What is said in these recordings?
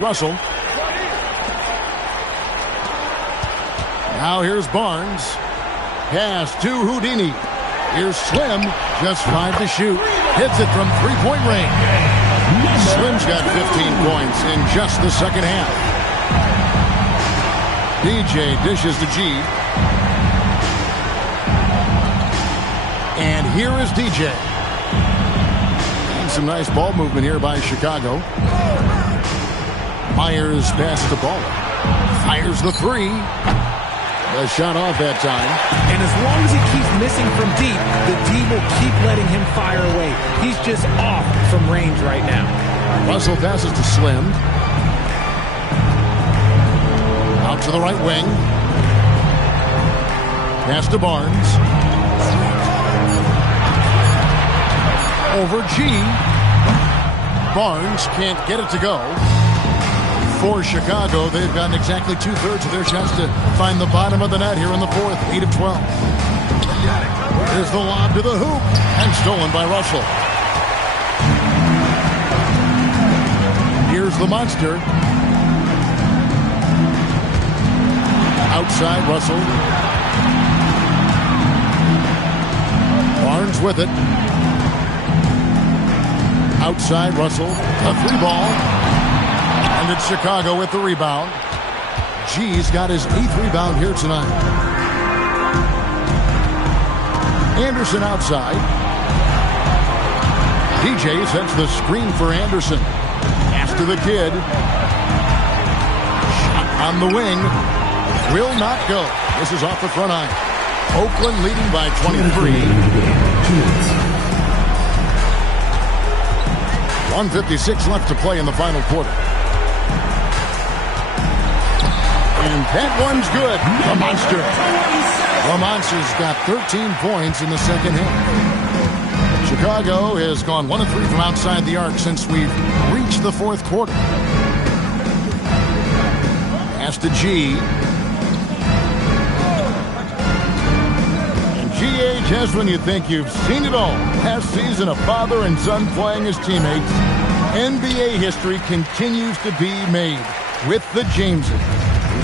Russell. Now here's Barnes. Pass to Houdini. Here's Slim. Just 5 to shoot. Hits it from three-point range. Slim's got 15 points in just the second half. DJ dishes to G. And here is DJ. And some nice ball movement here by Chicago. Myers passes the ball. Fires the three. The shot off that time. And as long as he keeps missing from deep, the D will keep letting him fire away. He's just off from range right now. Russell passes to Slim. Out to the right wing. Pass to Barnes. Over G. Barnes can't get it to go. For Chicago, they've gotten exactly 2/3 of their shots to find the bottom of the net here in the fourth. 8 of 12. Here's the lob to the hoop and stolen by Russell. Here's the monster. Outside Russell. Barnes with it. Outside Russell. A three ball. And it's Chicago with the rebound. G's got his 8th rebound here tonight. Anderson outside. DJ sets the screen for Anderson. Pass to the kid. Shot on the wing. Will not go. This is off the front eye. Oakland leading by 23. 1:56 left to play in the final quarter. And that one's good. The Monster. The Monster's got 13 points in the second half. Chicago has gone 1 of 3 from outside the arc since we've reached the fourth quarter. Pass to G. And GH has when you think you've seen it all. Past season, a father and son playing as teammates. NBA history continues to be made with the Jameses.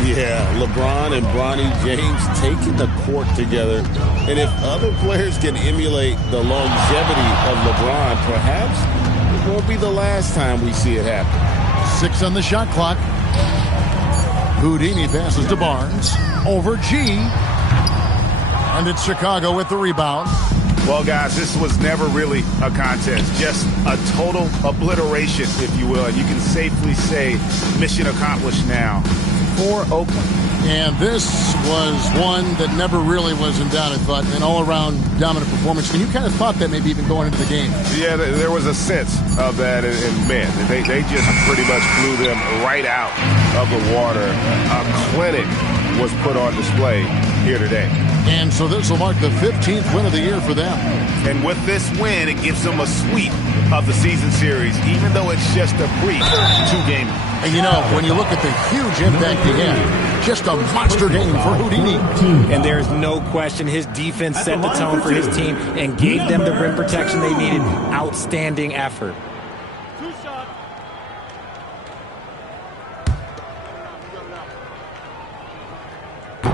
Yeah, LeBron and Bronny James taking the court together. And if other players can emulate the longevity of LeBron, perhaps it won't be the last time we see it happen. 6 on the shot clock. Houdini passes to Barnes. Over G. And it's Chicago with the rebound. Well, guys, this was never really a contest. Just a total obliteration, if you will. And you can safely say mission accomplished now for Oakland. And this was one that never really was in doubt, I thought. An all-around dominant performance. And you kind of thought that maybe even going into the game. Yeah, there was a sense of that. And man, they just pretty much blew them right out of the water. A clinic was put on display here today. And so this will mark the 15th win of the year for them. And with this win, it gives them a sweep of the season series, even though it's just a brief 2-game. And you know, when you look at the huge impact he had, just a monster game for Houdini. And there's no question his defense set the tone for his team and gave them the rim protection they needed. Outstanding effort.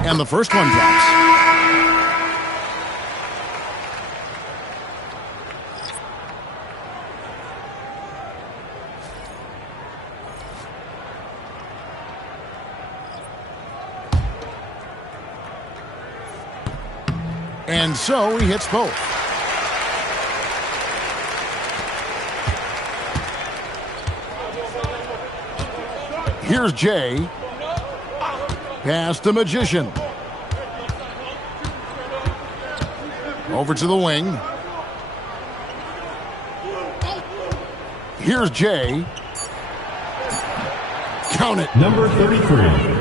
And the first one drops. And so he hits both. Here's Jay. Pass to Magician. Over to the wing. Here's Jay. Count it. Number 33.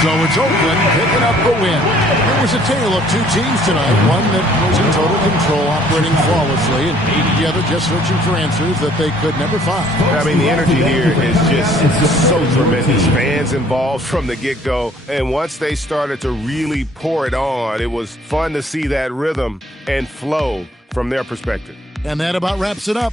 So it's Oakland picking up the win. It was a tale of two teams tonight. One that was in total control, operating flawlessly, and the other just searching for answers that they could never find. I mean, the energy here is just so tremendous. Fans involved from the get-go. And once they started to really pour it on, it was fun to see that rhythm and flow from their perspective. And that about wraps it up.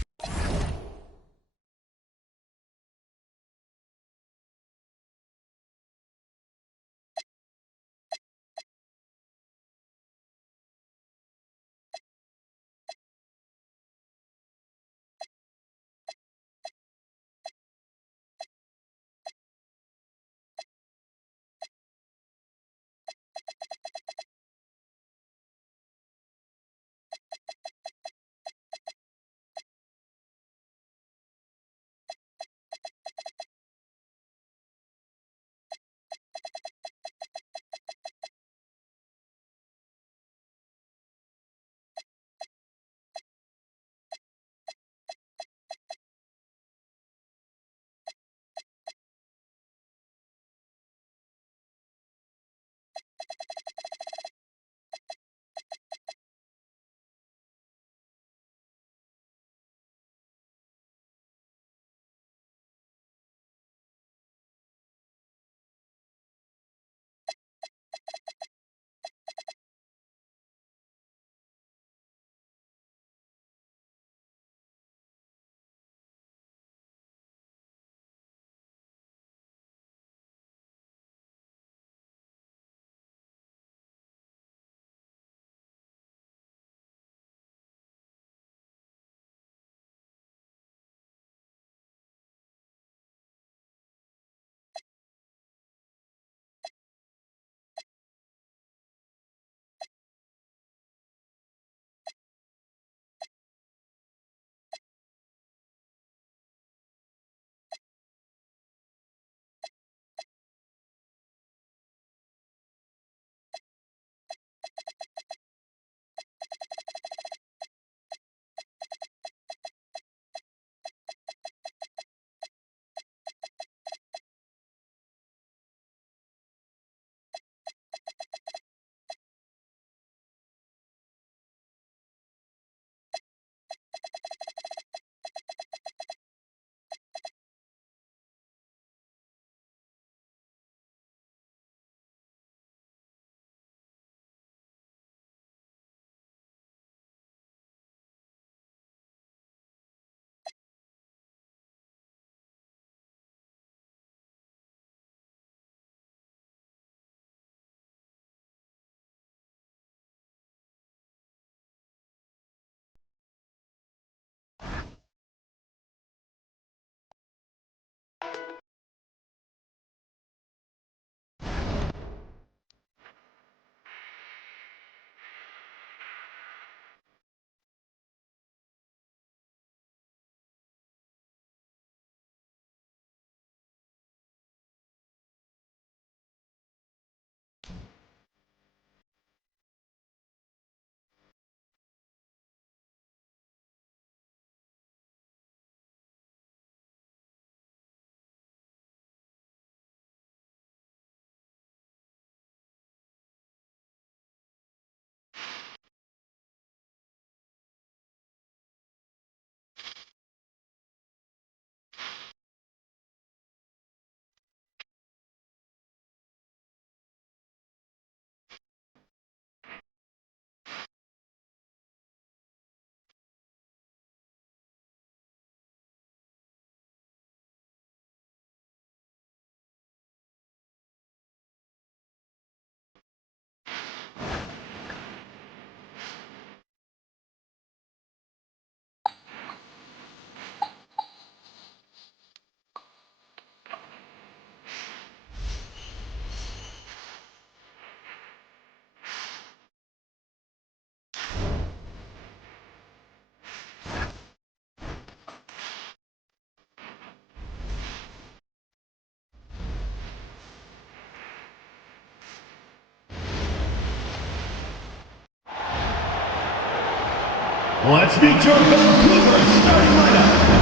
Let's meet your Vancouver starting lineup.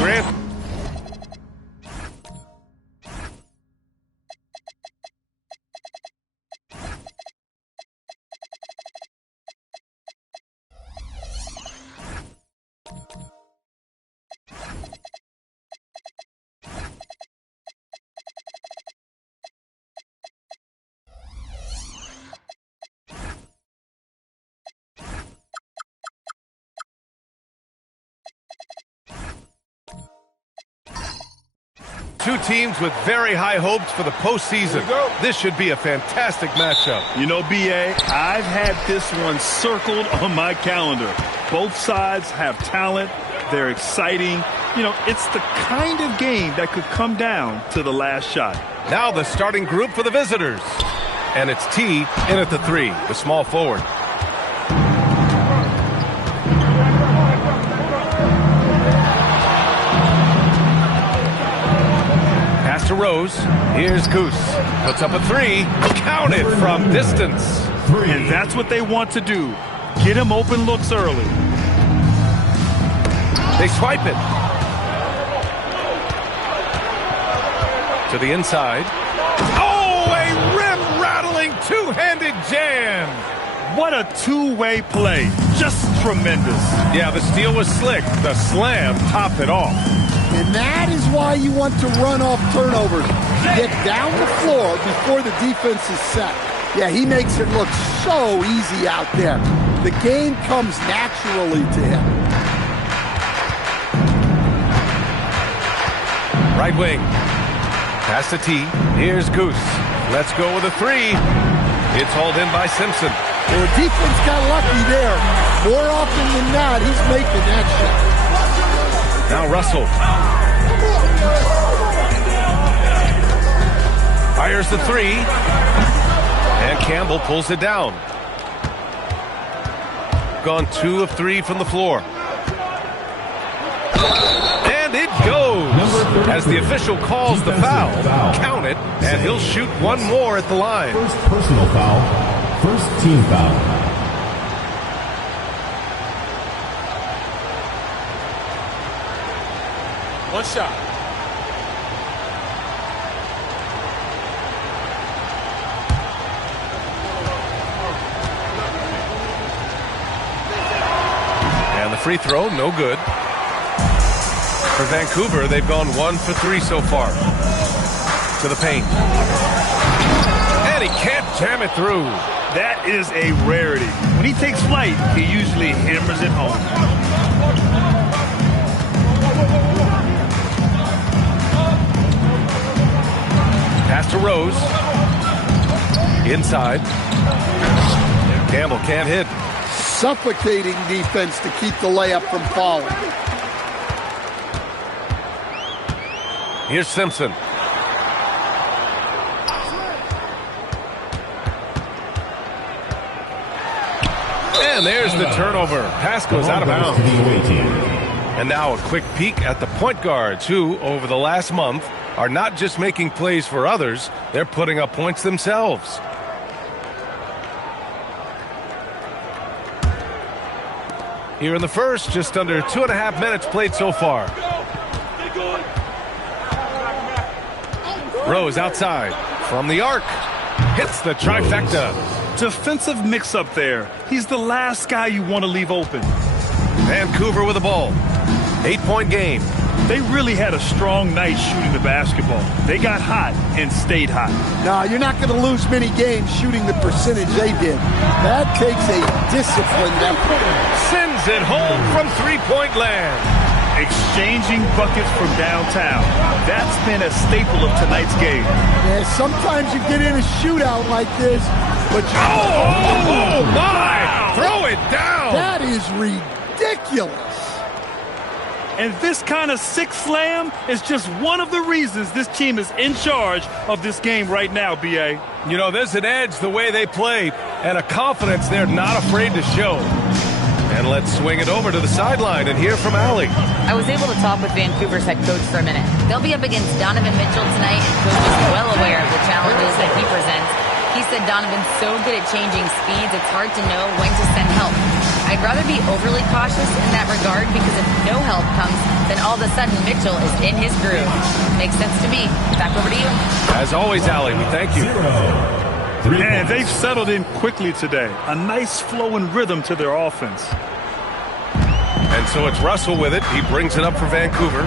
Grant. Two teams with very high hopes for the postseason. This should be a fantastic matchup. You know, BA, I've had this one circled on my calendar. Both sides have talent, They're exciting. You know, it's the kind of game that could come down to the last shot. Now the starting group for the visitors. And it's T in at the 3, the small forward. Pass to Rose. Here's Goose. Puts up a 3. Counted from distance. And that's what they want to do. Get him open looks early. They swipe it. To the inside. Oh, a rim-rattling two-handed jam. What a two-way play. Just tremendous. Yeah, the steal was slick. The slam topped it off. And that is why you want to run off turnovers. Get down the floor before the defense is set. Yeah, he makes it look so easy out there. The game comes naturally to him. Right wing. Pass to T. Here's Goose. Let's go with a 3. It's hauled in by Simpson. Well, the defense got lucky there. More often than not, he's making that shot. Now Russell. Fires the 3. And Campbell pulls it down. Gone 2 of 3 from the floor. And it goes. As the official calls the foul. Count it, and he'll shoot one more at the line. First personal foul. First team foul. One shot. And the free throw, no good. For Vancouver, they've gone 1 for 3 so far. To the paint. And he can't jam it through. That is a rarity. When he takes flight, he usually hammers it home. Pass to Rose. Inside. Campbell can't hit. Suffocating defense to keep the layup from falling. Here's Simpson. And there's the turnover. Pass goes out of bounds. And now a quick peek at the point guards who, over the last month, are not just making plays for others, they're putting up points themselves. Here in the first, just under 2.5 minutes played so far. Rose outside from the arc. Hits the trifecta. Defensive mix-up there. He's the last guy you want to leave open. Vancouver with the ball. 8-point game. They really had a strong night shooting the basketball. They got hot and stayed hot. No, you're not going to lose many games shooting the percentage they did. That takes a disciplined effort. Sends it home from three-point land. Exchanging buckets from downtown. That's been a staple of tonight's game. Yeah, sometimes you get in a shootout like this, but you... Oh, my! Wow. Throw it down! That is ridiculous. And this kind of sick slam is just one of the reasons this team is in charge of this game right now, B.A. You know, there's an edge the way they play and a confidence they're not afraid to show. And let's swing it over to the sideline and hear from Allie. I was able to talk with Vancouver's head coach for a minute. They'll be up against Donovan Mitchell tonight, and Coach is well aware of the challenges that he presents. He said Donovan's so good at changing speeds, it's hard to know when to send help. I'd rather be overly cautious in that regard because if no help comes, then all of a sudden Mitchell is in his groove. Makes sense to me. Back over to you. As always, Allie, we thank you. And they've settled in quickly today. A nice flow and rhythm to their offense. And so it's Russell with it. He brings it up for Vancouver,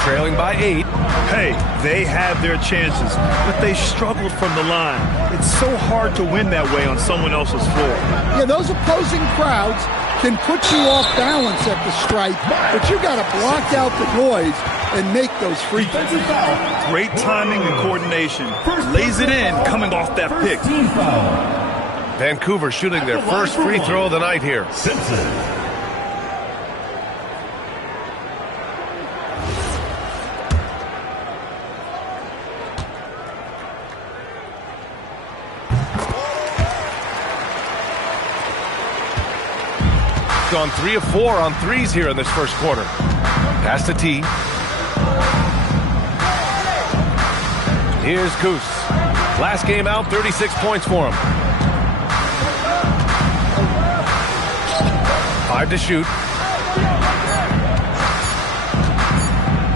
trailing by 8. Hey, they had their chances, but they struggled from the line. It's so hard to win that way on someone else's floor. Yeah, those opposing crowds can put you off balance at the stripe, but you got to block out the noise and make those free throws. Great timing and coordination. Lays it in coming off that pick. Vancouver shooting their first free throw of the night here. Simpson. gone 3 of 4 on threes here in this first quarter. Pass to T. Here's Goose. Last game out, 36 points for him. 5 to shoot.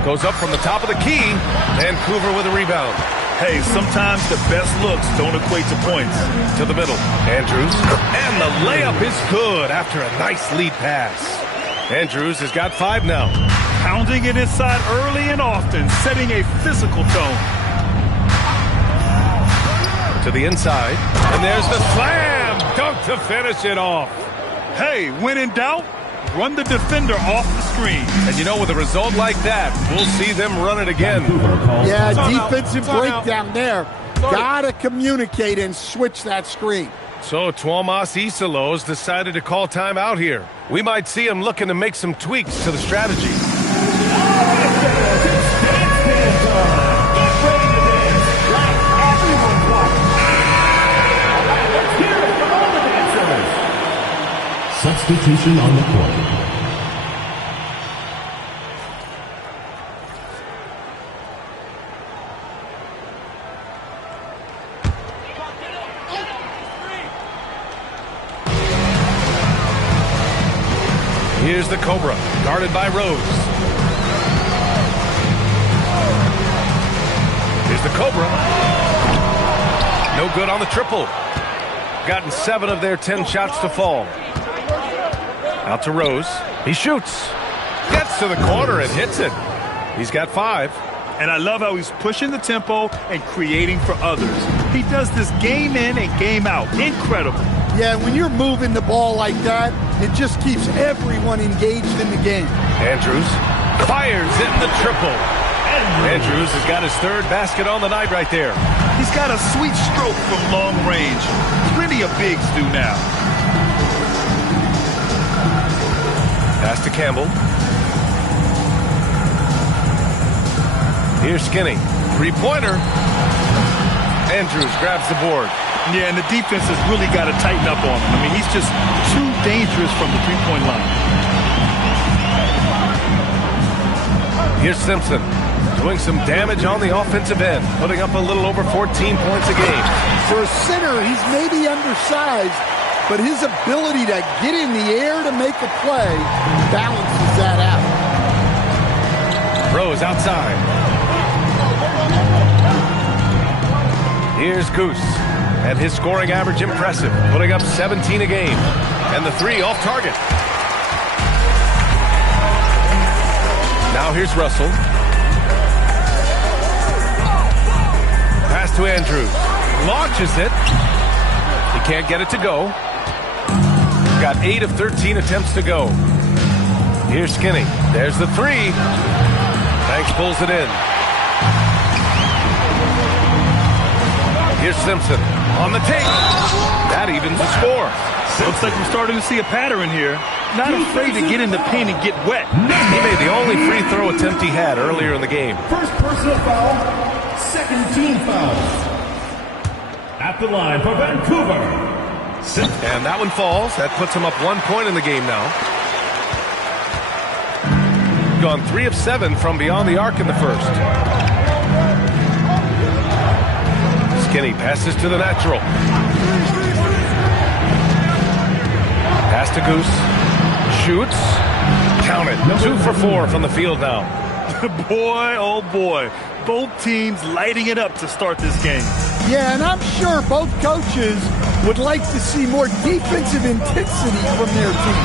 Goes up from the top of the key. Vancouver with a rebound. Hey, sometimes the best looks don't equate to points. To the middle. Andrews. And the layup is good after a nice lead pass. Andrews has got 5 now. Pounding it inside early and often, setting a physical tone. To the inside. And there's the slam. Dunk to finish it off. Hey, when in doubt, run the defender off the screen. And you know, with a result like that, we'll see them run it again. Yeah, defensive breakdown there. Gotta communicate and switch that screen. So Tuomas Isalos decided to call timeout here. We might see him looking to make some tweaks to the strategy. Substitution on the court. Here's the Cobra, guarded by Rose. Here's the Cobra. No good on the triple. Gotten 7 of their 10 shots to fall. Out to Rose. He shoots. Gets to the corner and hits it. He's got 5. And I love how he's pushing the tempo and creating for others. He does this game in and game out. Incredible. Yeah, when you're moving the ball like that, it just keeps everyone engaged in the game. Andrews fires in the triple. Andrews has got his 3rd basket on the night right there. He's got a sweet stroke from long range. Plenty of bigs do now. Pass to Campbell. Here's Skinny. 3-pointer. Andrews grabs the board. Yeah, and the defense has really got to tighten up on him. I mean, he's just too dangerous from the three-point line. Here's Simpson doing some damage on the offensive end, putting up a little over 14 points a game. For a center, he's maybe undersized, but his ability to get in the air to make a play balances that out. Rose outside. Here's Goose. And his scoring average impressive, putting up 17 a game. And the 3 off target. Now here's Russell. Pass to Andrews. Launches it. He can't get it to go. Got 8 of 13 attempts to go. Here's Skinny. There's the 3. Banks pulls it in. Here's Simpson on the take. That evens the score. Looks like we're starting to see a pattern here. Not afraid to get in the paint and get wet. He made the only free throw attempt he had earlier in the game. First personal foul, second team foul. At the line for Vancouver. And that one falls. That puts him up 1 point in the game now. Gone 3 of 7 from beyond the arc in the first. Skinny passes to the natural. Pass to Goose. Shoots. Count it. 2 for 4 from the field now. Boy, oh boy. Both teams lighting it up to start this game. Yeah, and I'm sure both coaches would like to see more defensive intensity from their team.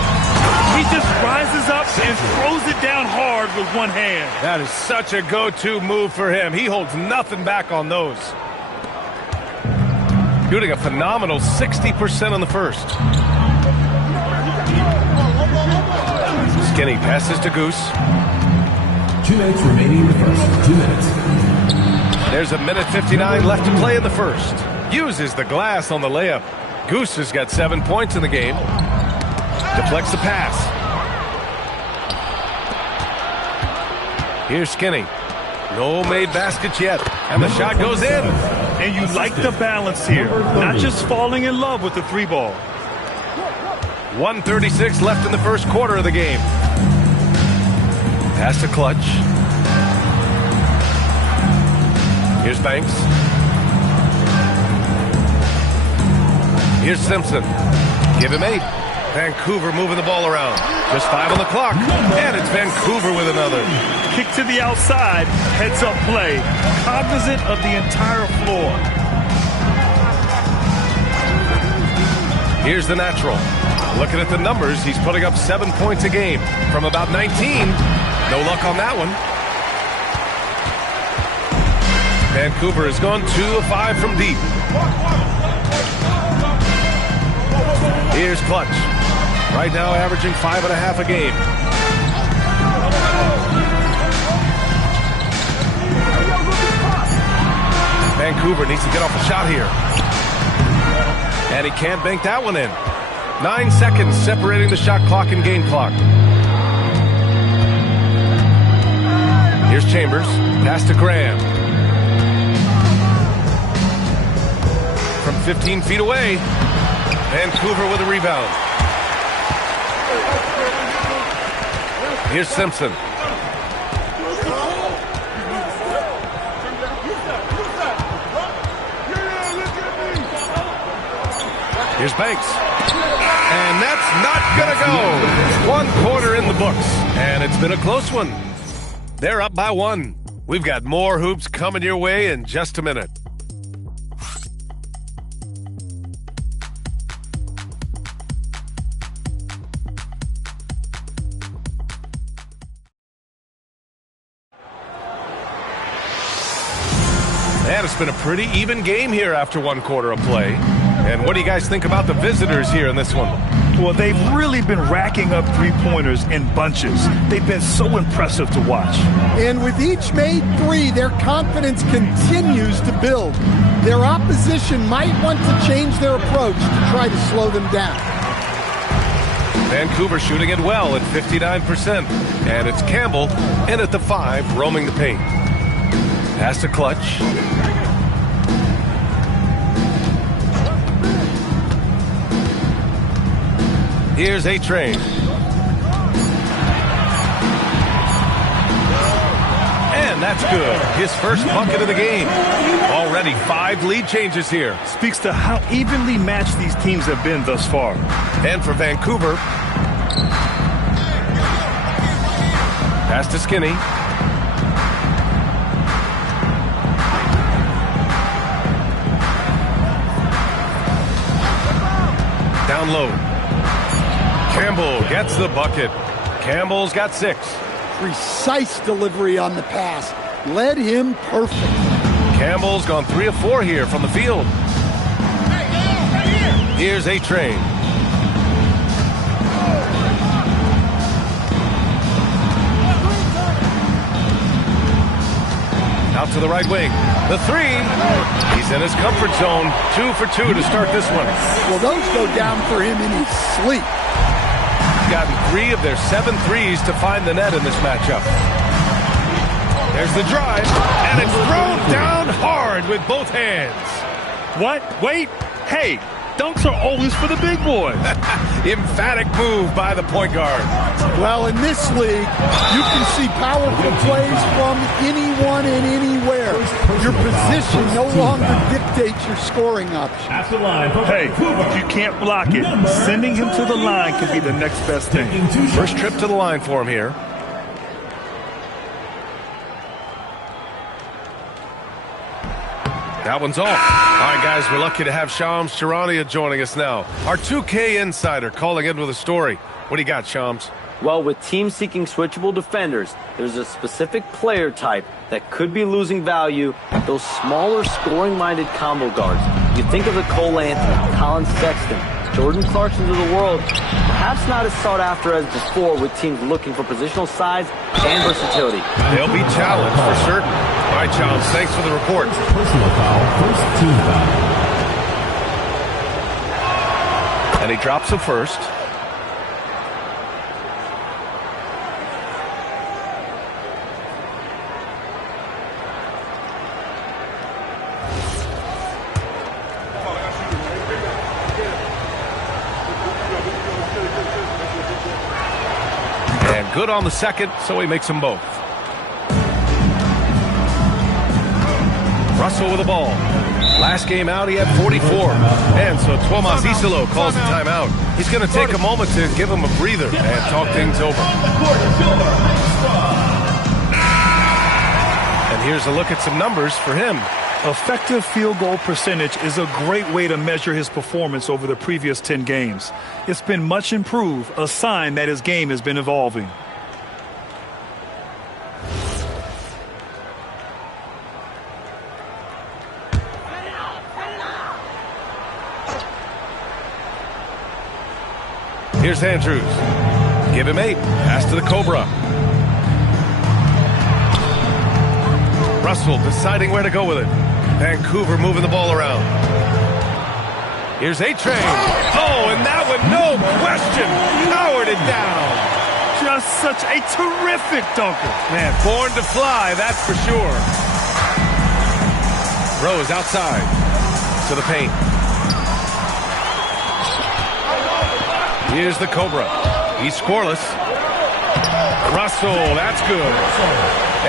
He just rises up and throws it down hard with one hand. That is such a go-to move for him. He holds nothing back on those. Shooting a phenomenal 60% on the first. Skinny passes to Goose. 2 minutes remaining in the first. 2 minutes. There's a minute 59 left to play in the first. Uses the glass on the layup. Goose has got 7 points in the game. Deflects the pass. Here's Skinny. No made baskets yet. And the shot goes in. And you like the balance here. Not just falling in love with the 3 ball. 1:36 left in the first quarter of the game. Pass to Clutch. Here's Banks. Here's Simpson. Give him 8. Vancouver moving the ball around. Just 5 on the clock. And it's Vancouver with another. Kick to the outside, heads-up play, cognizant of the entire floor. Here's the natural. Looking at the numbers, he's putting up 7 points a game from about 19. No luck on that one. Vancouver has gone 2 of 5 from deep. Here's Clutch. Right now averaging 5.5 a game. Vancouver needs to get off a shot here. And he can't bank that one in. 9 seconds separating the shot clock and game clock. Here's Chambers. Pass to Graham. From 15 feet away. Vancouver with a rebound. Here's Simpson. Here's Banks. And that's not going to go. 1 quarter in the books. And it's been a close one. They're up by 1. We've got more hoops coming your way in just a minute. And it's been a pretty even game here after 1 quarter of play. And what do you guys think about the visitors here in this one? Well, they've really been racking up three-pointers in bunches. They've been so impressive to watch. And with each made 3, their confidence continues to build. Their opposition might want to change their approach to try to slow them down. Vancouver shooting it well at 59%. And it's Campbell in at the 5, roaming the paint. Pass to Clutch. Here's A-Train. And that's good. His first bucket of the game. Already 5 lead changes here. Speaks to how evenly matched these teams have been thus far. And for Vancouver. Pass to Skinny. Down low. Campbell gets the bucket. Campbell's got 6. Precise delivery on the pass. Led him perfect. Campbell's gone 3 of 4 here from the field. Here's A-Train. Out to the right wing. The 3. He's in his comfort zone. 2 for 2 to start this one. Well, those go down for him in his sleep. Gotten 3 of their 7 threes to find the net in this matchup. There's the drive, and it's thrown down hard with both hands. What? Wait. Hey, dunks are always for the big boys. Emphatic move by the point guard. Well, in this league, you can see powerful plays from anyone and anywhere. Your position no longer dictates your scoring option. Hey, if you can't block it, sending him to the line can be the next best thing. First trip to the line for him here. That one's off. All right, guys, we're lucky to have Shams Charania joining us now. Our 2K insider calling in with a story. What do you got, Shams? Well, with teams seeking switchable defenders, there's a specific player type that could be losing value, those smaller scoring-minded combo guards. You think of the Cole Anthony, Colin Sexton, Jordan Clarksons of the world, perhaps not as sought after as before with teams looking for positional size and versatility. They'll be challenged for certain. All right, Charles, thanks for the report. Personal foul, first team foul. And he drops a first. good on the second, so he makes them both. Russell with the ball. Last game out, he had 44. And so Tomas Isolo calls the timeout. He's going to take a moment to give him a breather and talk things over. And here's a look at some numbers for him. Effective field goal percentage is a great way to measure his performance over the previous 10 games. It's been much improved, a sign that his game has been evolving. Here's Andrews. Give him 8. Pass to the Cobra. Russell deciding where to go with it. Vancouver moving the ball around. Here's A-Train. Oh, and that one, no question, powered it down. Just such a terrific dunker. Man, born to fly, that's for sure. Rose outside to the paint. Here's the Cobra. He's scoreless. Russell, that's good.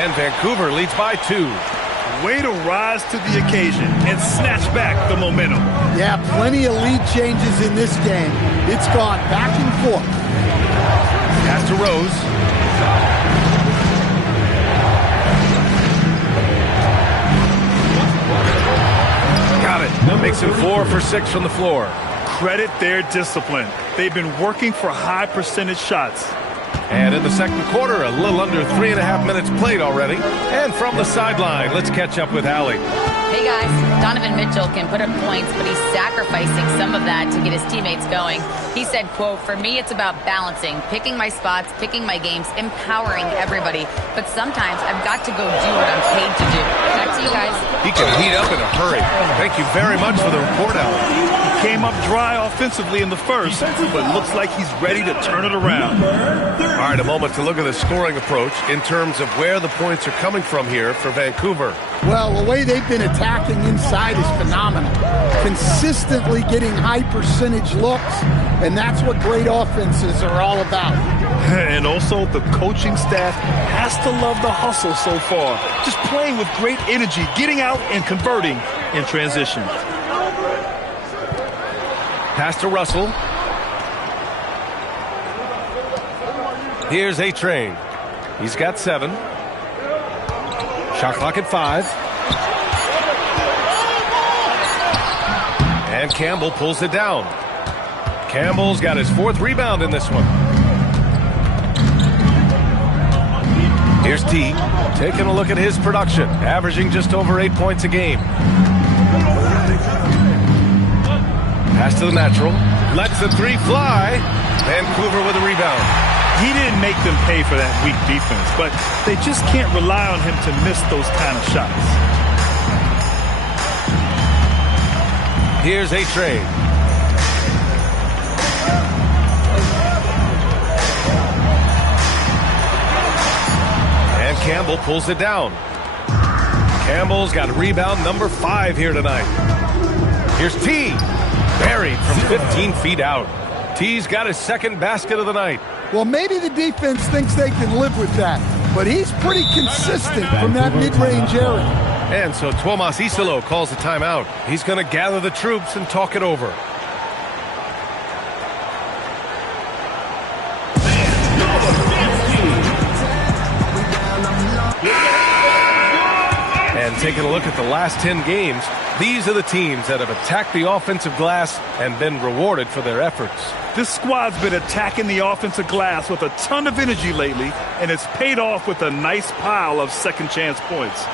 And Vancouver leads by 2. Way to rise to the occasion and snatch back the momentum. Yeah, plenty of lead changes in this game. It's gone back and forth. Pass to Rose. Got it. Makes him 4 for 6 from the floor. Credit their discipline. They've been working for high percentage shots. And in the second quarter, a little under 3.5 minutes played already. And from the sideline, let's catch up with Allie. Hey guys, Donovan Mitchell can put up points, but he's sacrificing some of that to get his teammates going. He said, quote, "For me, it's about balancing, picking my spots, picking my games, empowering everybody. But sometimes I've got to go do what I'm paid to do." Back to you guys. He can heat up in a hurry. Thank you very much for the report, Allie. He came up dry offensively in the first, but looks like he's ready to turn it around. All right, a moment to look at the scoring approach in terms of where the points are coming from here for Vancouver. Well, the way they've been attacking inside is phenomenal. Consistently getting high percentage looks, and that's what great offenses are all about. And also, the coaching staff has to love the hustle so far. Just playing with great energy, getting out and converting in transition. Pass to Russell. Here's A-Train. He's got 7. Shot clock at 5. And Campbell pulls it down. Campbell's got his 4th rebound in this one. Here's T, taking a look at his production, averaging just over 8 points a game. Pass to the natural. Lets the 3 fly. Vancouver with a rebound. He didn't make them pay for that weak defense, but they just can't rely on him to miss those kind of shots. Here's A-Train. And Campbell pulls it down. Campbell's got rebound number 5 here tonight. Here's T. Buried from 15 feet out. T's got his 2nd basket of the night. Well, maybe the defense thinks they can live with that, but he's pretty consistent from that mid-range area. And so Tomas Isolo calls the timeout. He's going to gather the troops and talk it over. And taking a look at the last 10 games, these are the teams that have attacked the offensive glass and been rewarded for their efforts. This squad's been attacking the offensive glass with a ton of energy lately, and it's paid off with a nice pile of second chance points.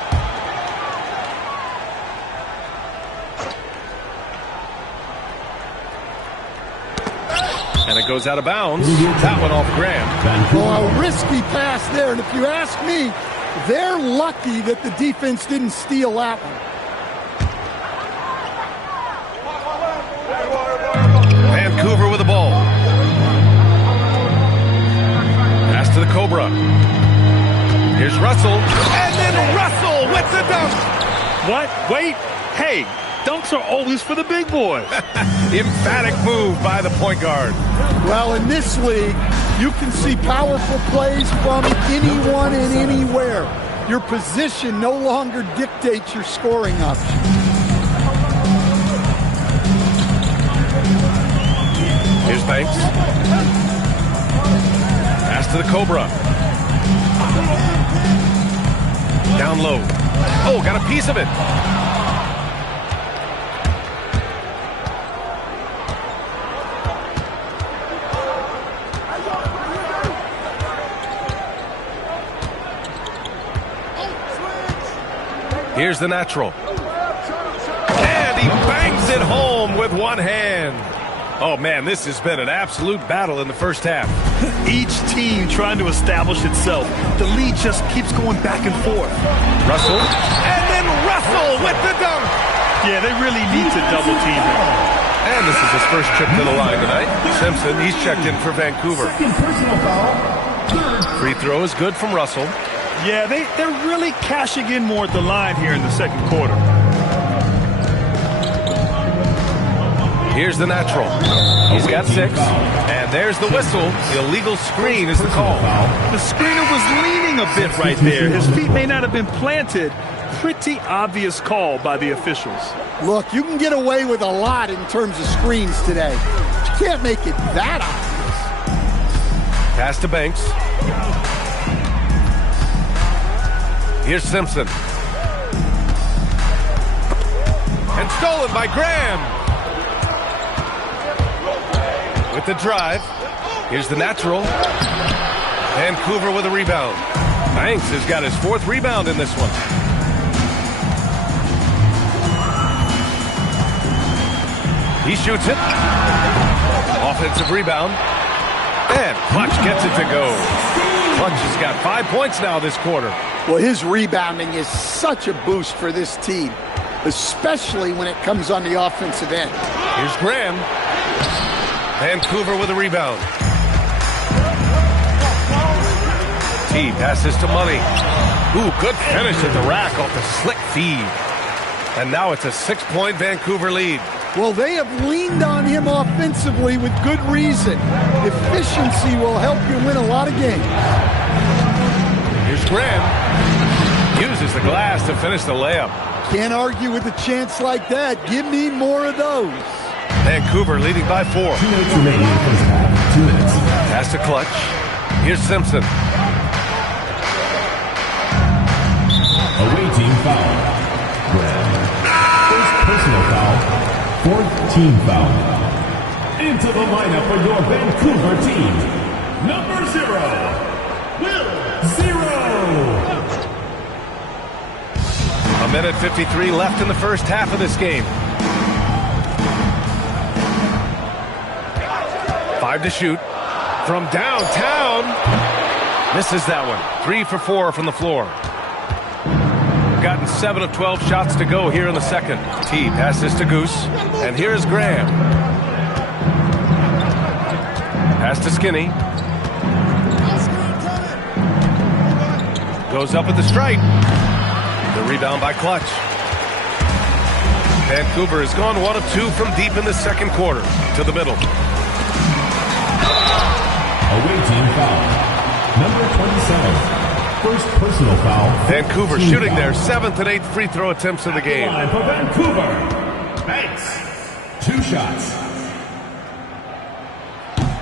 And it goes out of bounds. That one off Graham. Well, a risky pass there, and if you ask me, they're lucky that the defense didn't steal that one. Vancouver with the ball. Pass to the Cobra. Here's Russell. And then Russell with the dunk. What? Wait. Hey, dunks are always for the big boys. Emphatic move by the point guard. Well, in this league, you can see powerful plays from anyone and anywhere. Your position no longer dictates your scoring options. Here's Banks. Pass to the Cobra. Down low. Oh, got a piece of it. Here's the natural. And he bangs it home with one hand. Oh, man, this has been an absolute battle in the first half. Each team trying to establish itself. The lead just keeps going back and forth. Russell. And then Russell with the dunk. Yeah, they really need to double team him. And this is his first trip to the line tonight. Simpson, he's checked in for Vancouver. Free throw is good from Russell. Yeah, they're really cashing in more at the line here in the second quarter. Here's the natural. He's got 6. And there's the whistle. The illegal screen is the call. The screener was leaning a bit right there. His feet may not have been planted. Pretty obvious call by the officials. Look, you can get away with a lot in terms of screens today. You can't make it that obvious. Pass to Banks. Here's Simpson. And stolen by Graham. With the drive. Here's the natural. Vancouver with a rebound. Banks has got his 4th rebound in this one. He shoots it. Offensive rebound. And Clutch gets it to go. Clutch has got 5 points now this quarter. Well, his rebounding is such a boost for this team, especially when it comes on the offensive end. Here's Graham. Vancouver with a rebound. T passes to Money. Ooh, good finish at the rack off the slick feed. And now it's a 6-point Vancouver lead. Well, they have leaned on him offensively with good reason. Efficiency will help you win a lot of games. Here's Graham. Uses the glass to finish the layup. Can't argue with a chance like that. Give me more of those. Vancouver leading by 4. 2 minutes remaining in the first half. 2 minutes. Pass to Clutch. Here's Simpson. Away team foul. First personal foul. 4th team foul. Into the lineup for your Vancouver team. Number 0. Will 0. A minute 53 left in the first half of this game. 5 to shoot. From downtown. Misses that one. 3 for 4 from the floor. Gotten 7 of 12 shots to go here in the second. T passes to Goose. And here's Graham. Pass to Skinny. Goes up at the stripe. The rebound by Clutch. Vancouver has gone 1 of 2 from deep in the second quarter. To the middle. Away team foul. Number 27. First personal foul. Vancouver shooting their 7th and 8th free throw attempts of the game. Line for Vancouver. Banks. 2 shots.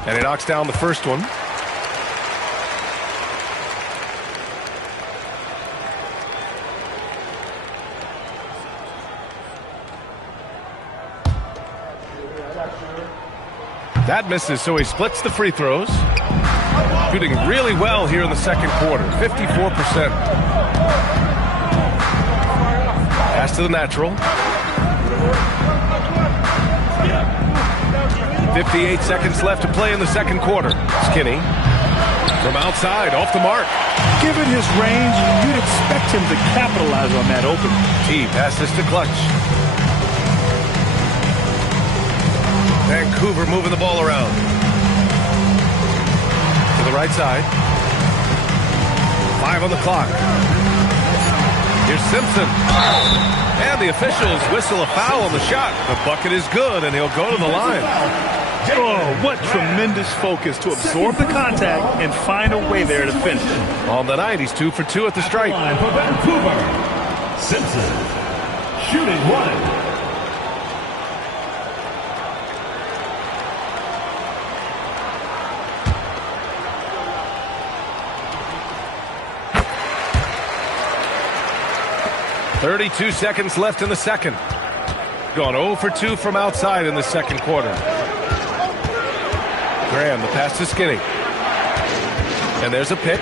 And he knocks down the first one. That misses, so he splits the free throws. Shooting really well here in the second quarter, 54%. Pass to the natural. 58 seconds left to play in the second quarter. Skinny from outside, off the mark. Given his range, you'd expect him to capitalize on that opening. T passes to Clutch. Vancouver moving the ball around. To the right side. 5 on the clock. Here's Simpson. And the officials whistle a foul on the shot. The bucket is good, and he'll go to the line. Oh, what tremendous focus to absorb the contact and find a way there to finish. On the night, he's 2 for 2 at the stripe. Line for Vancouver, Simpson, shooting one. .32 seconds left in the second. Gone 0 for 2 from outside in the second quarter. Graham, the pass to Skinny. And there's a pick.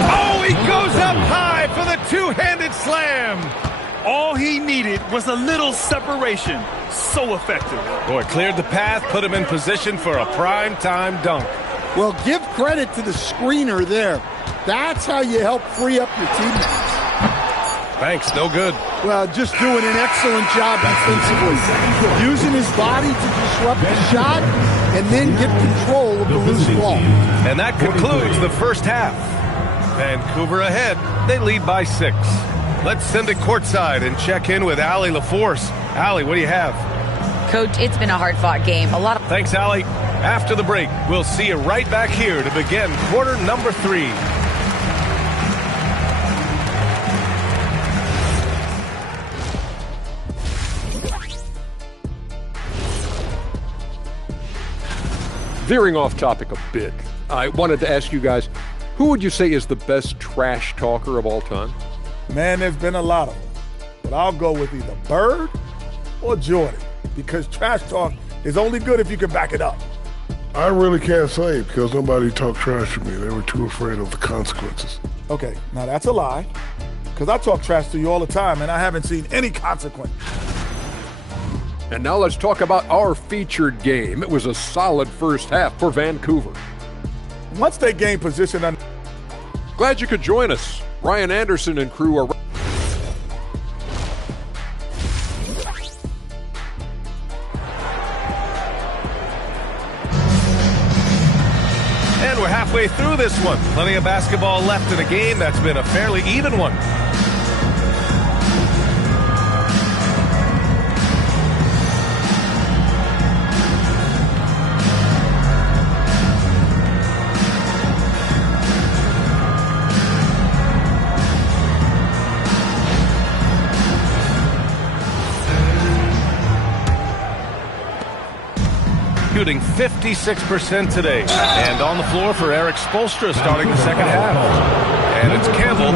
Oh, he goes up high for the two-handed slam. All he needed was a little separation. So effective. Boy, cleared the path, put him in position for a prime-time dunk. Well, give credit to the screener there. That's how you help free up your teammates. Thanks, no good. Well, just doing an excellent job defensively. Using his body to disrupt the shot and then get control of the loose ball. And that concludes the first half. Vancouver ahead. They lead by 6. Let's send it courtside and check in with Allie LaForce. Allie, what do you have? Coach, it's been a hard-fought game. Thanks, Allie. After the break, we'll see you right back here to begin quarter number 3. Veering off topic a bit, I wanted to ask you guys, who would you say is the best trash talker of all time? Man, there's been a lot of them. But I'll go with either Bird or Jordan, because trash talk is only good if you can back it up. I really can't say because nobody talked trash to me. They were too afraid of the consequences. Okay, now that's a lie, because I talk trash to you all the time, and I haven't seen any consequence. And now let's talk about our featured game. It was a solid first half for Vancouver. Once they gain position on... Glad you could join us. Ryan Anderson and crew are... And we're halfway through this one. Plenty of basketball left in a game that's been a fairly even one. Shooting 56% today. And on the floor for Eric Spoelstra starting the second half. And it's Campbell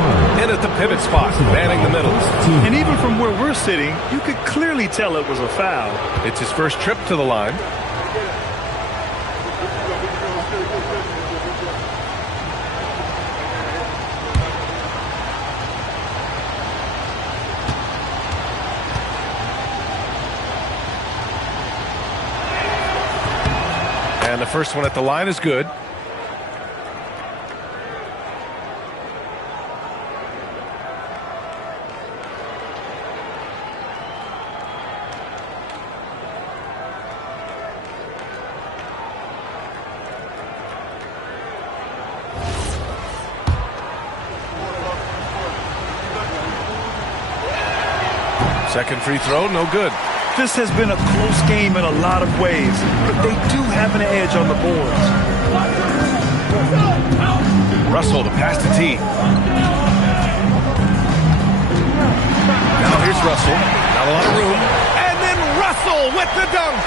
in at the pivot spot, manning the middles. And even from where we're sitting, you could clearly tell it was a foul. It's his first trip to the line. And the first one at the line is good. Second free throw, no good. This has been a close game in a lot of ways, but they do have an edge on the boards. Russell to pass to T. Now here's Russell. Not a lot of room. And then Russell with the dunk.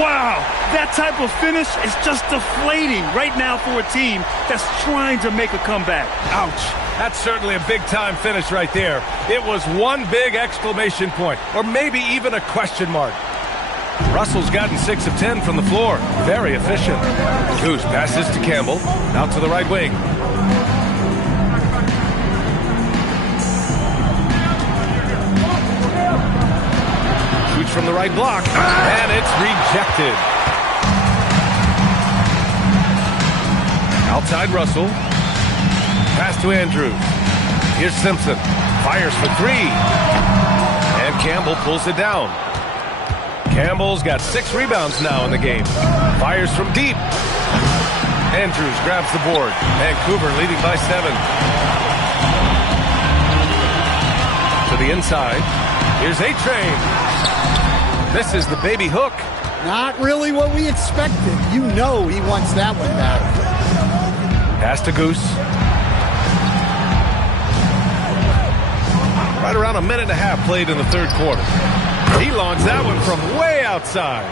Wow, that type of finish is just deflating right now for a team that's trying to make a comeback. Ouch. That's certainly a big-time finish right there. It was one big exclamation point, or maybe even a question mark. Russell's gotten 6 of 10 from the floor. Very efficient. Goose passes to Campbell. Out to the right wing. Shoots from the right block, and it's rejected. Outside Russell. Pass to Andrews. Here's Simpson. Fires for 3. And Campbell pulls it down. Campbell's got 6 rebounds now in the game. Fires from deep. Andrews grabs the board. Vancouver leading by 7. the inside. Here's A-Train. This is the baby hook. Not really what we expected. You know he wants that one back. Pass to Goose. Right around a minute and a half played in the third quarter. He launched that one from way outside.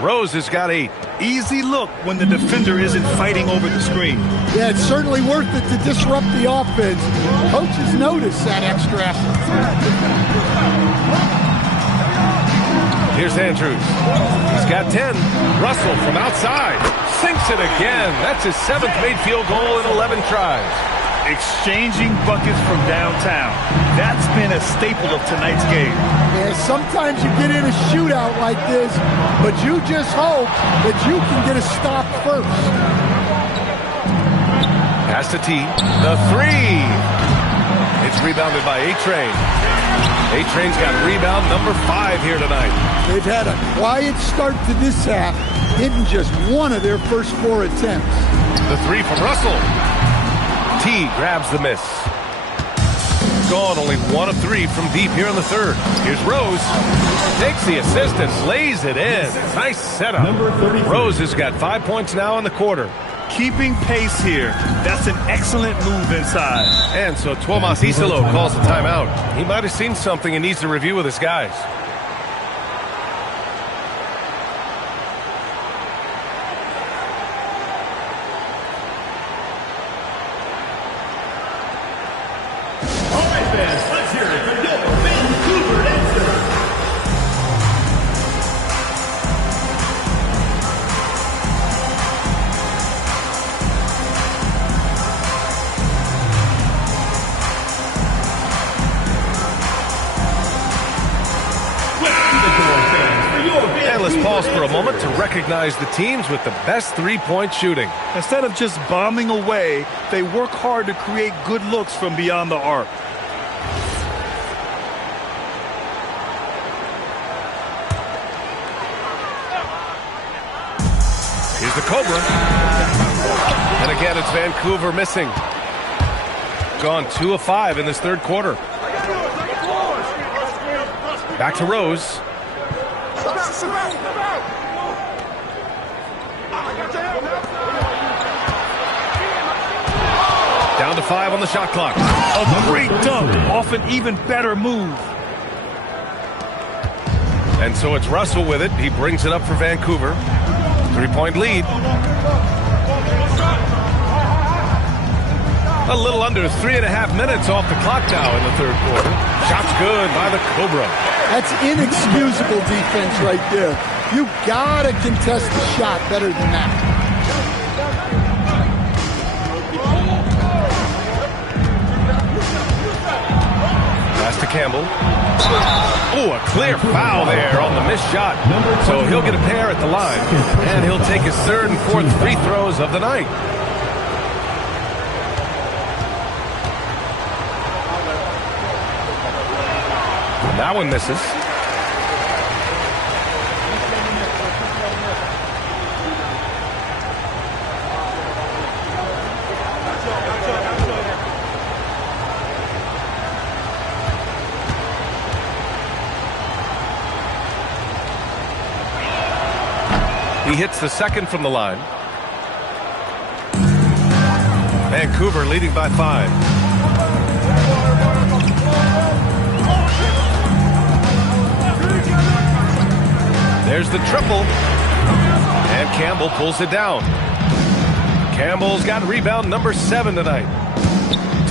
Rose has got 8. Easy look when the defender isn't fighting over the screen. Yeah, it's certainly worth it to disrupt the offense. Coaches notice that extra effort. Here's Andrews. He's got 10. Russell from outside. Sinks it again. That's his 7th made field goal in 11 tries. Exchanging buckets from downtown. That's been a staple of tonight's game. Yeah, sometimes you get in a shootout like this, but you just hope that you can get a stop first. Pass to T. The 3. It's rebounded by A-Train. A-Train's got rebound number 5 here tonight. They've had a quiet start to this half, hitting just one of their first 4 attempts. The 3 from Russell. T grabs the miss. Gone only 1 of 3 from deep here in the third. Here's Rose. Takes the assist and lays it in. Nice setup. Rose has got 5 points now in the quarter. Keeping pace here. That's an excellent move inside. And so Tuomas Isalo calls a timeout. He might have seen something and needs to review with his guys. For a moment to recognize the teams with the best three-point shooting. Instead of just bombing away, they work hard to create good looks from beyond the arc. Here's the Cobra. And again, it's Vancouver missing. Gone 2 of 5 in this third quarter. Back to Rose. Down to 5 on the shot clock. A great dunk off an even better move. And so it's Russell with it. He brings it up for Vancouver. 3-point lead. A little under 3.5 minutes off the clock now in the third quarter. Shot's good by the Cobra. That's inexcusable defense right there. You gotta contest the shot better than that. Pass to Campbell. Oh, a clear foul there on the missed shot. So he'll get a pair at the line, and he'll take his 3rd and 4th free throws of the night. That one misses. He hits the 2nd from the line. Vancouver leading by 5. There's the triple. And Campbell pulls it down. Campbell's got rebound number 7 tonight.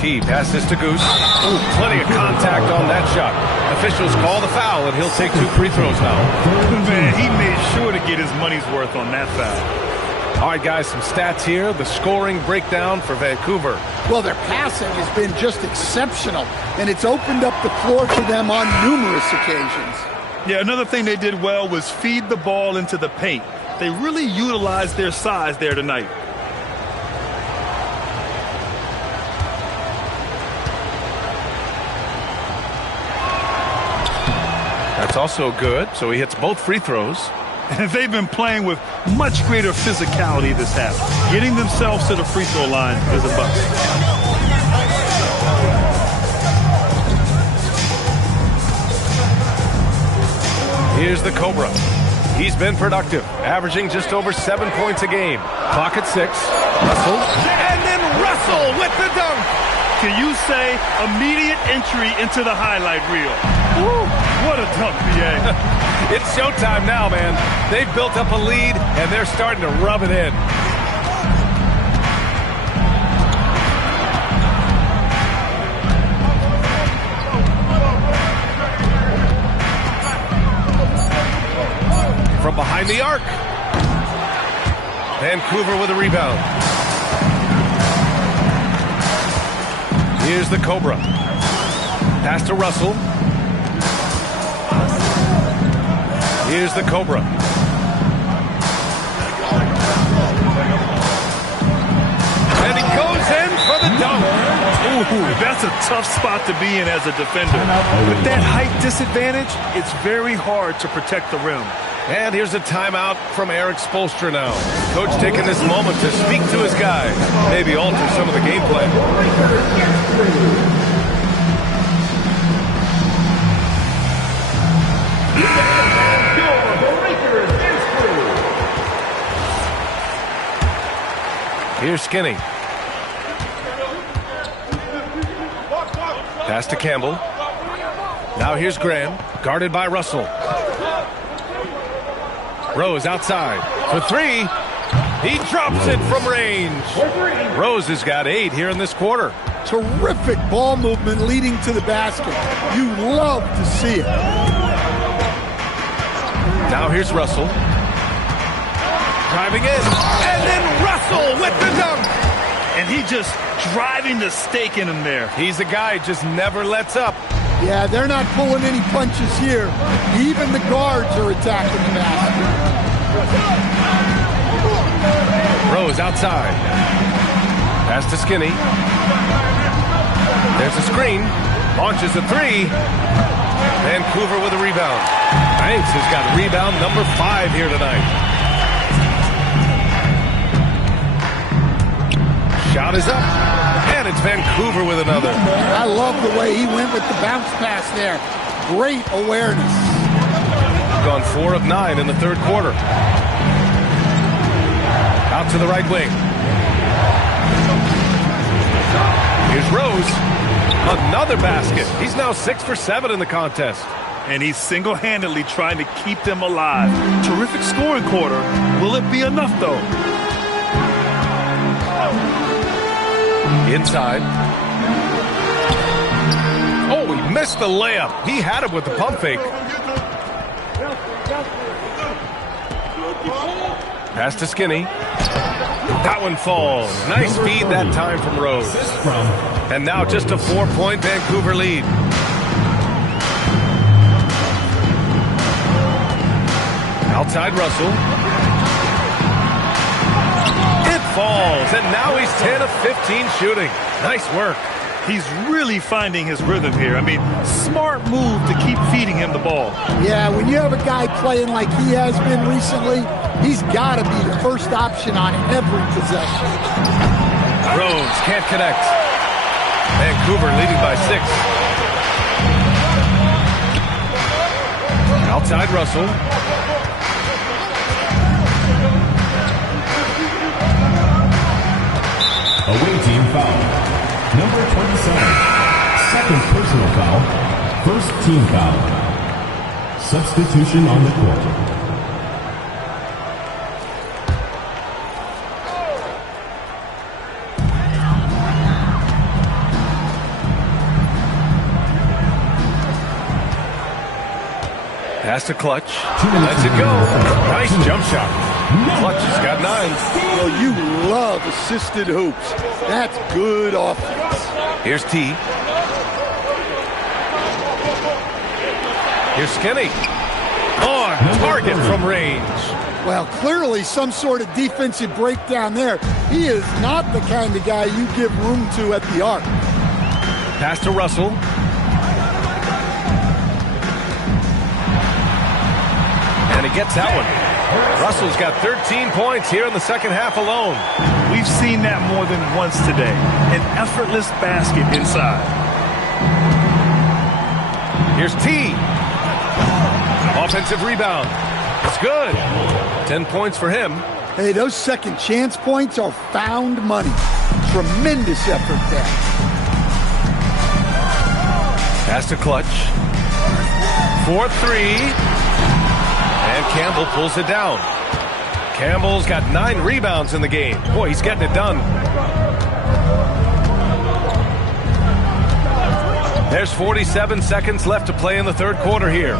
T passes to Goose. Ooh, plenty of contact on that shot. Officials call the foul, and he'll take 2 free throws now. Man, he made sure to get his money's worth on that foul. All right, guys, some stats here. The scoring breakdown for Vancouver. Well, their passing has been just exceptional, and it's opened up the floor for them on numerous occasions. Yeah, another thing they did well was feed the ball into the paint. They really utilized their size there tonight. That's also good, so he hits both free throws. And they've been playing with much greater physicality this half. Getting themselves to the free throw line is a bust. Here's the Cobra. He's been productive, averaging just over 7 points a game. Clock at 6. Russell. And then Russell with the dunk. Can you say immediate entry into the highlight reel? Woo, what a dunk, BA. It's showtime now, man. They've built up a lead, and they're starting to rub it in. From behind the arc. Vancouver with a rebound. Here's the Cobra. Pass to Russell. Here's the Cobra. And he goes in for the dunk. Ooh, that's a tough spot to be in as a defender. With that height disadvantage, it's very hard to protect the rim. And here's a timeout from Eric Spoelstra now. Coach taking this moment to speak to his guys. Maybe alter some of the game plan. Here's Skinny. Pass to Campbell. Now here's Graham, guarded by Russell. Rose outside for 3. He drops it from range. Rose has got 8 here in this quarter. Terrific ball movement leading to the basket. You love to see it. Now here's Russell. Driving in. And then Russell with the dunk. And he just driving the stake in him there. He's a guy who just never lets up. Yeah, they're not pulling any punches here. Even the guards are attacking the basket. Rose outside. Pass to Skinny. There's a screen. Launches a 3. Vancouver with a rebound. Banks has got rebound number 5 here tonight. Shot is up. And it's Vancouver with another. I love the way he went with the bounce pass there. Great awareness. Gone 4 of 9 in the third quarter. Out to the right wing. Here's Rose. Another basket. He's now 6 for 7 in the contest. And he's single-handedly trying to keep them alive. Terrific scoring quarter. Will it be enough, though? Inside. Oh, he missed the layup. He had it with the pump fake. Pass to Skinny. That one falls. Nice feed that time from Rose. And now just a 4-point Vancouver lead. Outside Russell. It falls, and now he's 10 of 15 shooting. Nice work. He's really finding his rhythm here. I mean, smart move to keep feeding him the ball. Yeah, when you have a guy playing like he has been recently, he's got to be the first option on every possession. Rose can't connect. Vancouver leading by 6. Outside Russell. Away team foul. Number 27. Second personal foul. First team foul. Substitution on the court. Pass to Clutch. Lets it go. Nice jump shot. Clutch has got 9. Well, you love assisted hoops. That's good offense. Here's T. Here's Skinny. On target from range. Well, clearly some sort of defensive breakdown there. He is not the kind of guy you give room to at the arc. Pass to Russell. And he gets that one. Russell's got 13 points here in the second half alone. We've seen that more than once today. An effortless basket inside. Here's T. Offensive rebound. It's good. 10 points for him. Hey, those second chance points are found money. Tremendous effort there. Pass to Clutch. 4-3. And Campbell pulls it down. Campbell's got 9 rebounds in the game. Boy, he's getting it done. There's 47 seconds left to play in the third quarter here.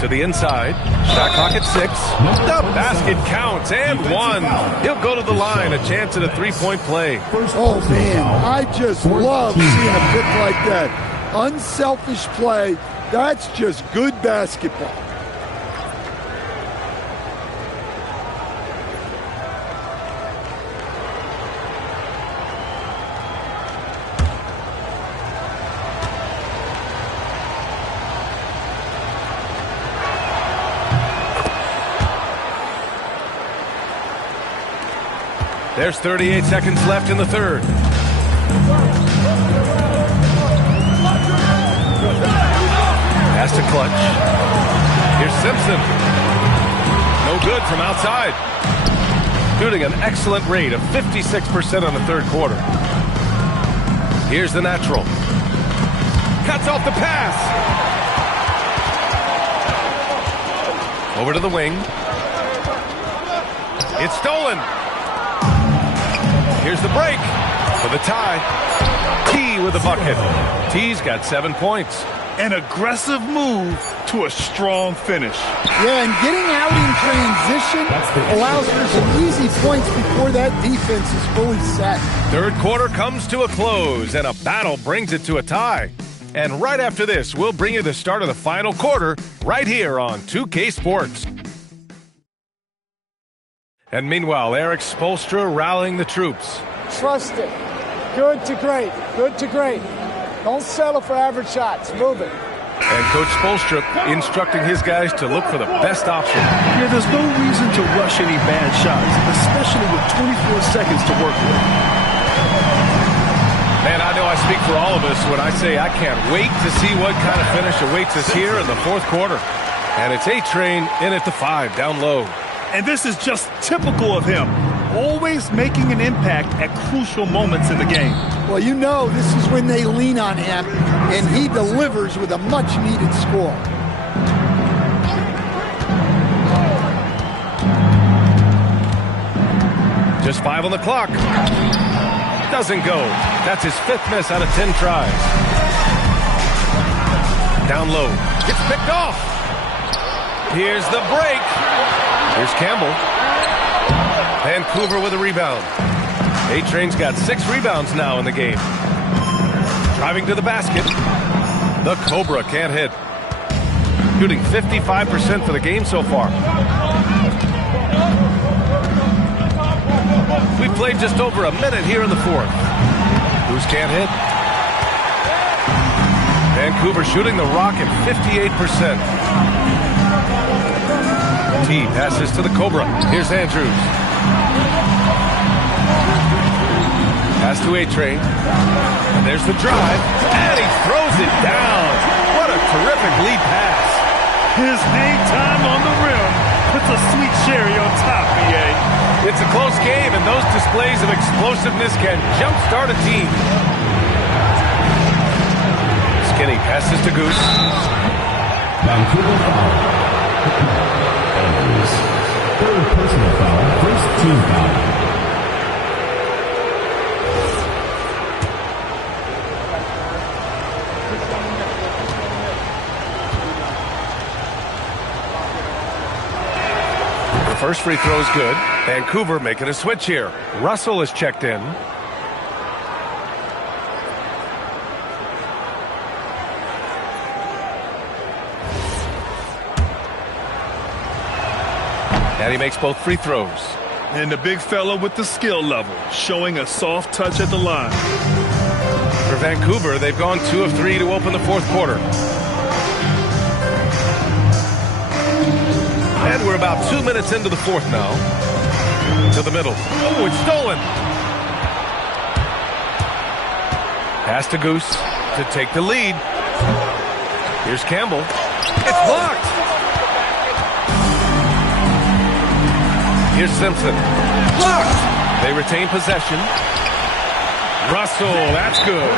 To the inside. Shot clock at 6. The basket counts and 1. He'll go to the line. A chance at a three-point play. Oh, man. I just love seeing a pick like that. Unselfish play. That's just good basketball. There's 38 seconds left in the third. Pass to Clutch. Here's Simpson. No good from outside. Shooting an excellent rate of 56% on the third quarter. Here's the natural. Cuts off the pass. Over to the wing. It's stolen. Here's the break for the tie. T with the bucket. T's got 7 points. An aggressive move to a strong finish. Yeah, and getting out in transition allows for some easy points before that defense is fully set. Third quarter comes to a close, and a battle brings it to a tie. And right after this, we'll bring you the start of the final quarter right here on 2K Sports. And meanwhile, Eric Spoelstra rallying the troops. Trust it. Good to great. Good to great. Don't settle for average shots. Move it. And Coach Spoelstra instructing his guys to look for the best option. Yeah, there's no reason to rush any bad shots, especially with 24 seconds to work with. Man, I know I speak for all of us when I say I can't wait to see what kind of finish awaits us here in the fourth quarter. And it's A-Train in at the 5, down low. And this is just typical of him, always making an impact at crucial moments in the game. Well, you know this is when they lean on him, and he delivers with a much-needed score. Just 5 on the clock. Doesn't go. That's his 5th miss out of 10 tries. Down low. Gets picked off. Here's the break. Here's Campbell. Vancouver with a rebound. A-Train's got 6 rebounds now in the game. Driving to the basket. The Cobra can't hit. Shooting 55% for the game so far. We've played just over a minute here in the fourth. Who's can't hit? Vancouver shooting the rock at 58%. T passes to the Cobra. Here's Andrews. Pass to A-Train. And there's the drive. And he throws it down. What a terrific lead pass. His hang time on the rim puts a sweet cherry on top, BA. It's a close game, and those displays of explosiveness can jumpstart a team. Skinny passes to Goose. Vancouver foul. Andrews. Third personal foul. First team foul. First free throw is good. Vancouver making a switch here. Russell is checked in. And he makes both free throws. And the big fella with the skill level, showing a soft touch at the line. For Vancouver, they've gone 2 of 3 to open the fourth quarter. And we're about 2 minutes into the fourth now. To the middle. Oh, it's stolen. Pass to Goose to take the lead. Here's Campbell. It's blocked. Here's Simpson. Blocked. They retain possession. Russell, that's good.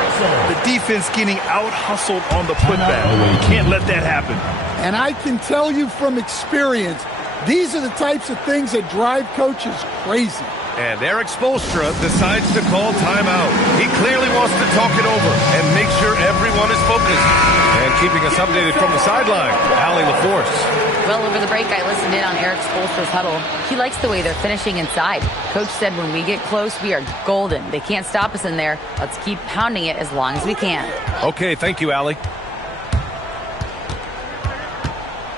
The defense getting out-hustled on the putback. Can't let that happen. And I can tell you from experience, these are the types of things that drive coaches crazy. And Eric Spoelstra decides to call timeout. He clearly wants to talk it over and make sure everyone is focused. And keeping us updated from the sideline, Allie LaForce. Well, over the break, I listened in on Eric Spoelstra's huddle. He likes the way they're finishing inside. Coach said when we get close, we are golden. They can't stop us in there. Let's keep pounding it as long as we can. Okay, thank you, Allie.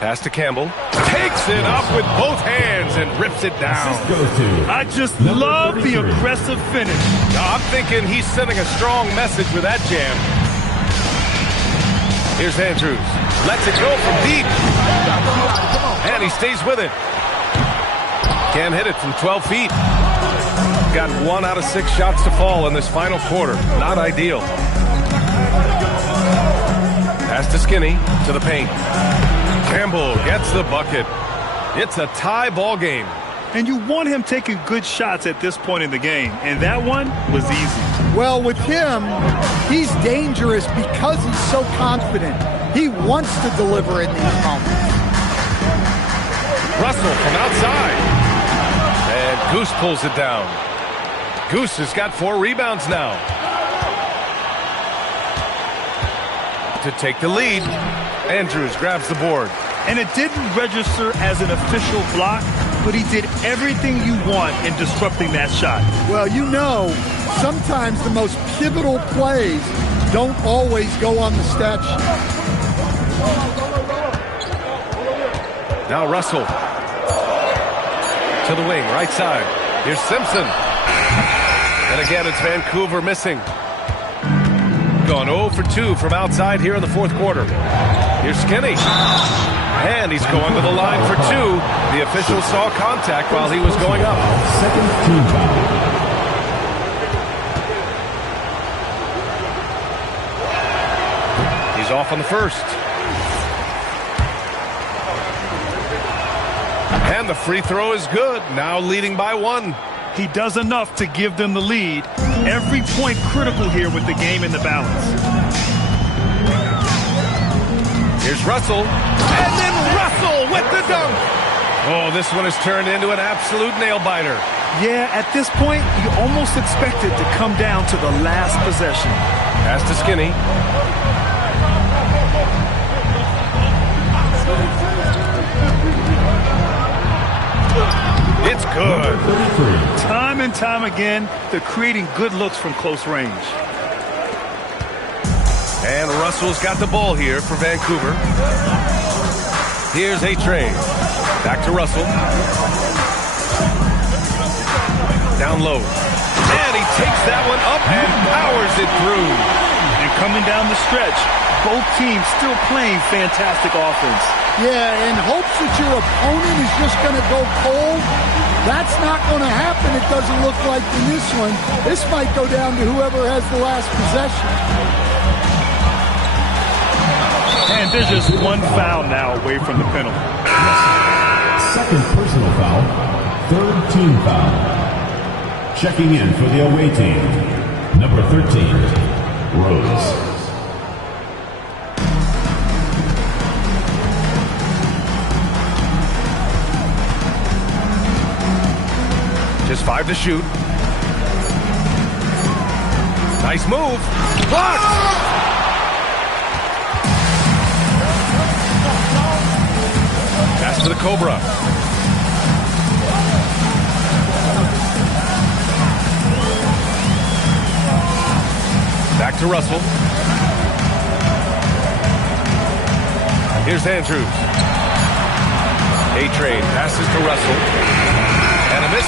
Pass to Campbell. Takes it up with both hands and rips it down. I just love the aggressive finish. I'm thinking he's sending a strong message with that jam. Here's Andrews. Lets it go from deep. And he stays with it. Can't hit it from 12 feet. Got 1 out of 6 shots to fall in this final quarter. Not ideal. Pass to Skinny to the paint. Campbell gets the bucket. It's a tie ball game. And you want him taking good shots at this point in the game. And that one was easy. Well, with him, he's dangerous because he's so confident. He wants to deliver in these moments. Russell from outside. And Goose pulls it down. Goose has got 4 rebounds now. To take the lead, Andrews grabs the board. And it didn't register as an official block, but he did everything you want in disrupting that shot. Well, you know, sometimes the most pivotal plays don't always go on the stat sheet. Now Russell. To the wing, right side. Here's Simpson. And again, it's Vancouver missing. Gone 0 for 2 from outside here in the fourth quarter. Here's Skinny. And he's going to the line for 2. The official saw contact while he was going up. Second team foul. He's off on the first. And the free throw is good. Now leading by 1. He does enough to give them the lead. Every point critical here with the game in the balance. Here's Russell. And then Russell with the dunk. Oh, this one has turned into an absolute nail-biter. Yeah, at this point, you almost expect it to come down to the last possession. Pass to Skinny. It's good. Time and time again, they're creating good looks from close range. And Russell's got the ball here for Vancouver. Here's A-Train. Back to Russell. Down low. And he takes that one up and powers it through. And coming down the stretch, both teams still playing fantastic offense. Yeah, and hopes that your opponent is just going to go cold. That's not going to happen, it doesn't look like in this one. This might go down to whoever has the last possession. And there's just one foul now away from the penalty. Second personal foul. Third team foul. Checking in for the away team. Number 13, Rose. Just 5 to shoot. Nice move. Blocked! Pass to the Cobra. Back to Russell. Here's Andrews. A-Train passes to Russell.